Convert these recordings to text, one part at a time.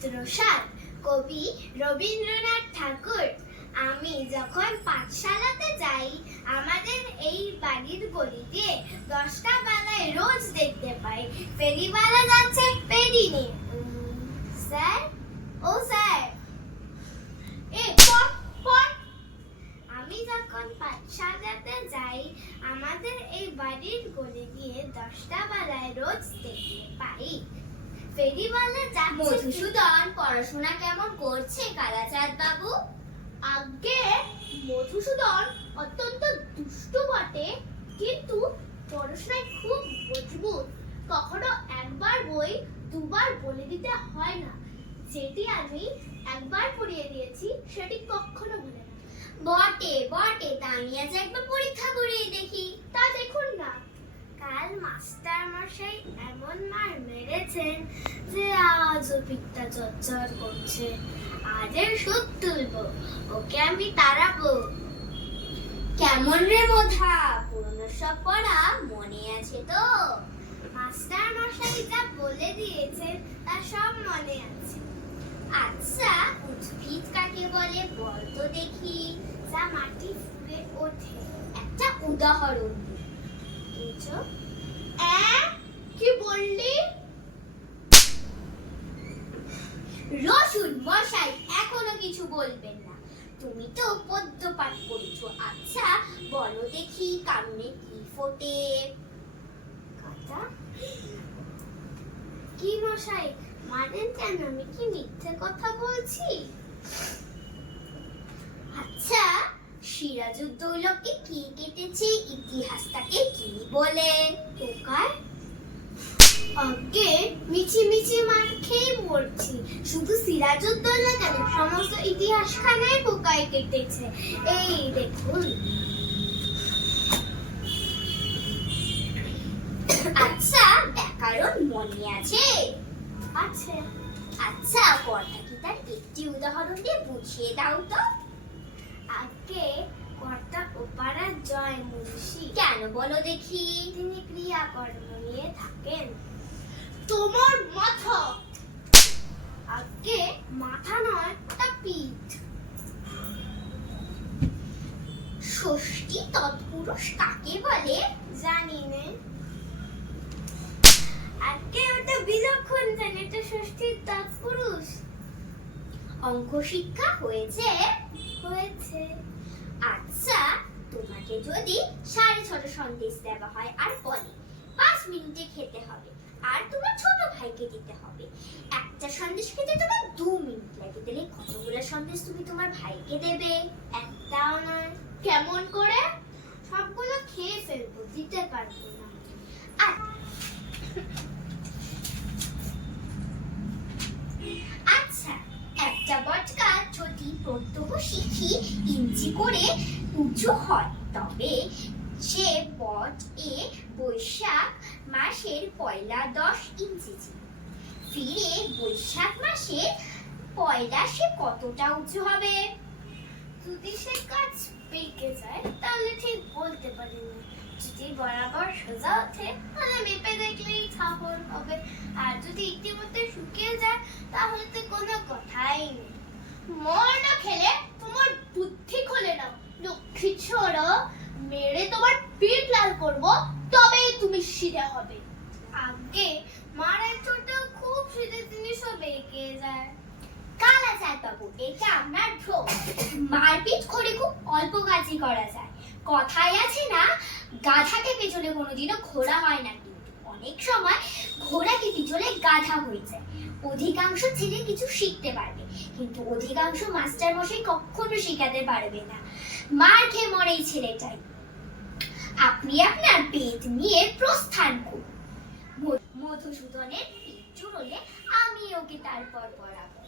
চৈত্র সাল, কবি রবীন্দ্রনাথ ঠাকুর। আমি যখন পাঠশালাতে যাই, আমাদের এই বাড়ির গলি দিয়ে 10টা বেলায় রোজ দেখতে পাই ফেরিওয়ালা যাচ্ছে ফেরি নিয়ে। স্যার, ও স্যার, আমি যখন পাঠশালাতে যাই, আমাদের এই বাড়ির গলি দিয়ে 10টা বেলায় রোজ দেখতে পাই ফেরিওয়ালা যাচ্ছে। মধুসূদন পড়াশোনা কেমন করছে কালাচাঁদ বাবু? আগে মধুসূদন অত্যন্ত দুষ্টু বটে, কিন্তু পড়াশোনায় খুব মজবুত। কখনো একবার বই দুবার বলে দিতে হয় না। যেটি আমি একবার পড়িয়ে দিয়েছি সেটি কখনো ভুলে না। বটে বটে, তা আমি আজ একবার পরীক্ষা করিয়ে দেখি। তা দেখুন না, কাল মাস্টার মশাই এমন মার মেরেছেন যে আজও পিঠটা চচ্চর করছে। আজের সুদ তুলবো, ওকে আমি তাড়াবো। কেমন রে মোধা, পুরনো সব পড়া মনে আছে তো? মাস্টার মশাই যা বলে দিয়েছেন তা সব মনে আছে। আচ্ছা, উদ্ভিদ কাকে বলে বল তো দেখি। যা মাটি ফুঁড়ে ওঠে। একটা উদাহরণ দি। কেঁচো। কি বললি? রসুন মশাই এখনো কিছু বলবেন না, তুমি তো পদ্য পাঠ করেছো। আচ্ছা বলো দেখি, কারণে কি ফোটে? কথা। কি মশাই মানেন কেন? আমি কি মিথ্যে কথা বলছি? আচ্ছা, সিরাজউদ্দৌলাকে কি কেটেছে, ইতিহাসটাকে কি বলে? টোকায়। আগে মিছি মিছি মার খেয়ে পড়ছি। শুধু সিরাজউদ্দৌলা কেন, সমস্ত ইতিহাসখানাই পোকায় কেটেছে। এই দেখুন। আচ্ছা, ব্যাকরণ মনে আছে? আছে। আচ্ছা, কর্তা কি তার একটি উদাহরণ দিয়ে বুঝিয়ে দাও তো। আগে কর্তা ওপাড়ার জয় মুন্সি। কেন বলো দেখি। তিনি ক্রিয়াকর্ম নিয়ে থাকেন। তোমার মাথা। আগে মাথা নয়, ওটা পিঠ। ষষ্ঠী তৎপুরুষ কাকে বলে? জানি নে। আগে ওটা বিলক্ষণ জানি, এটা ষষ্ঠীর তৎপুরুষ। অঙ্ক শিক্ষা হয়েছে? হয়েছে। আচ্ছা, তোমাকে যদি 6:30 সন্দেশ দেওয়া হয় আর বলে 5 মিনিটে খেতে হবে, আর তোমার ছোট ভাইকে দিতে হবে, একটা সন্দেশ খেতে তোমার 2 মিনিট লাগে, তাহলে কতগুলো সন্দেশ তুমি তোমার ভাইকে দেবে? একটাও নয়। কেমন করে? সবগুলো খেয়ে ফেলবো, দিতে পারবো না। আচ্ছা, একটা বটকা যদি প্রত্যহ শিখি ইঞ্চি করে উঁচু হয়, তবে সে বট এ বৈশাখ মাসের পয়লা 10 ইঞ্চি ছিল, ফিরে বৈশাখ মাসের পয়লা সে কতটা উঁচু হবে? যদি সে গাছ পেকে যায় তাহলে ঠিক বলতে পারি না। যদি বরাবর সোজা ওঠে তাহলে মেপে দেখলেই ছাপর হবে, আর যদি ইতিমধ্যে শুকিয়ে যায় তাহলে তো কোনো কথাই নেই। মর না খেলে তোমার বুদ্ধি খোলে না, লক্ষ্মী ছোড়ো। মেরে তোমার পিঠ লাল করবো, তবে তুমি সিধে হবে। আগে মারার ছোট খুব সিধে জিনিসও বেঁকে যায়। কালাচাঁদ বাবু, এটা আপনার ভ্রম। মারপিট করে খুব অল্প কাজই করা যায়। কথায় আছে না, গাধাকে পেছনে কোনোদিনও ঘোড়া হয় না, কিন্তু অনেক সময় ঘোড়াকে পিছনে গাধা হয়ে যায়। অধিকাংশ ছেলে কিছু শিখতে পারবে, কিন্তু অধিকাংশ মাস্টার মশাই কখনো শেখাতে পারবে না। মার খেয়ে মরে এই ছেলেটাই। আপনি আপনার পেট নিয়ে প্রস্থান করুন। মধুসূদনের পেট চুরোলে আমি ওকে তারপর পড়াবো।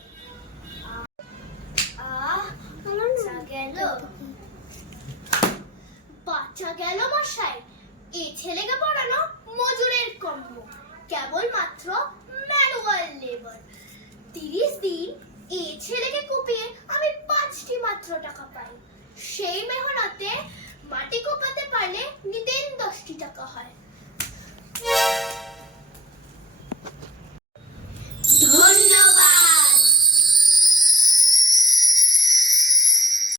বাচ্চা গেল মশাই। এই ছেলেকে পড়ানো মজুরের কর্ম, কেবলমাত্র ম্যানুয়াল লেবার। 30 দিন এই ছেলেকে কুপিয়ে আমি 5টি মাত্র টাকা পাই। সেই মেহনতে